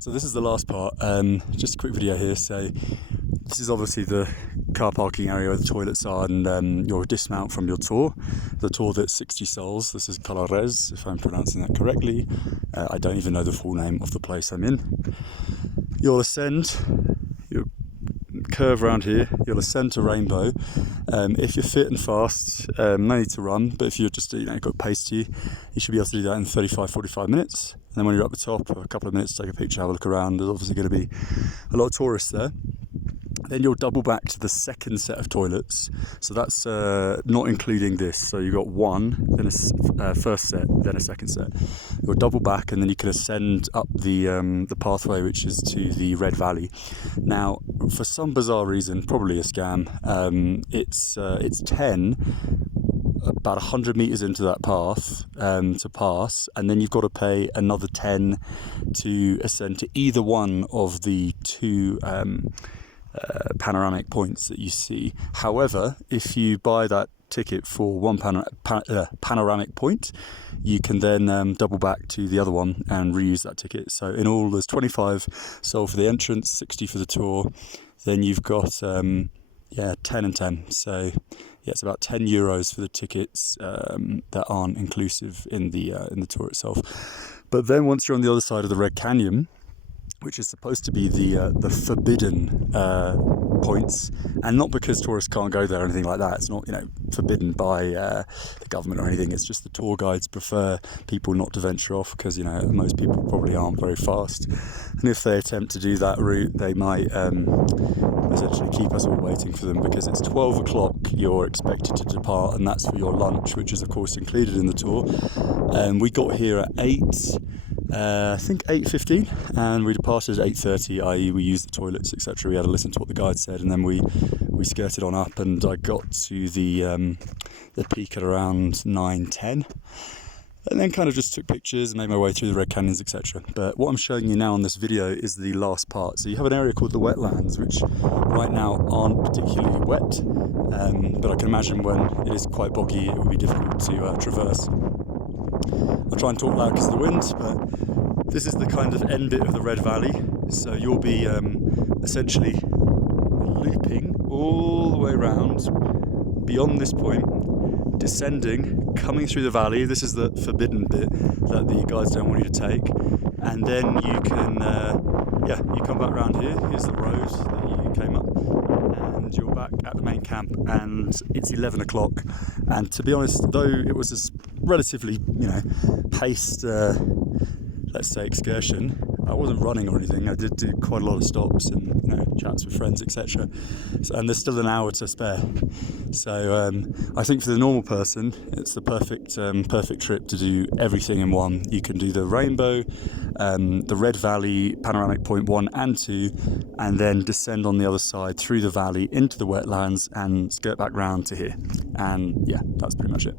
So this is the last part, just a quick video here. So this is obviously the car parking area where the toilets are, and your dismount from your tour. The tour that's 60 sols. This is Calores, if I'm pronouncing that correctly. I don't even know the full name of the place I'm in. You'll ascend, you'll curve around here, you'll ascend to Rainbow. If you're fit and fast, no need to run, but if you're just got pace to you, you should be able to do that in 35-45 minutes. And then when you're up the top, a couple of minutes to take a picture, have a look around. There's obviously going to be a lot of tourists there. Then you'll double back to the second set of toilets, so that's not including this. So you've got one, then a first set, then a second set. You'll double back, and then you can ascend up the pathway, which is to the Red Valley. Now, for some bizarre reason, probably a scam, it's 10. About 100 meters into that path to pass, and then you've got to pay another 10 to ascend to either one of the two panoramic points that you see. However, if you buy that ticket for one panoramic point, you can then double back to the other one and reuse that ticket. So in all, there's 25 sold for the entrance, 60 for the tour. Then you've got 10 and 10. So yeah, it's about €10 for the tickets that aren't inclusive in the tour itself. But then once you're on the other side of the Red Canyon, which is supposed to be the forbidden points, and not because tourists can't go there or anything like that. It's not forbidden by the government or anything. It's just the tour guides prefer people not to venture off because most people probably aren't very fast, and if they attempt to do that route, they might essentially keep us all waiting for them, because it's 12 o'clock you're expected to depart, and that's for your lunch, which is of course included in the tour. We got here at 8:15, and we departed at 8:30, i.e. we used the toilets, etc. We had to listen to what the guide said, and then we skirted on up, and I got to the peak at around 9:10, and then kind of just took pictures, made my way through the Red Canyons, etc. But what I'm showing you now on this video is the last part. So you have an area called the wetlands, which right now aren't particularly wet, but I can imagine when it is quite boggy it would be difficult to traverse. I'll try and talk loud because of the wind, but this is the kind of end bit of the Red Valley. So you'll be essentially looping all the way around beyond this point, descending, coming through the valley. This is the forbidden bit that the guides don't want you to take. And then you can, you come back around here. Here's the road that you came up. And you're back at the main camp, and it's 11 o'clock. And to be honest, though it was a relatively, paced, let's say, excursion, I wasn't running or anything. I did do quite a lot of stops and chats with friends, etc. And there's still an hour to spare. So I think for the normal person, it's the perfect trip to do everything in one. You can do the Rainbow, the Red Valley, Panoramic Point 1 and 2, and then descend on the other side through the valley into the wetlands and skirt back round to here. And yeah, that's pretty much it.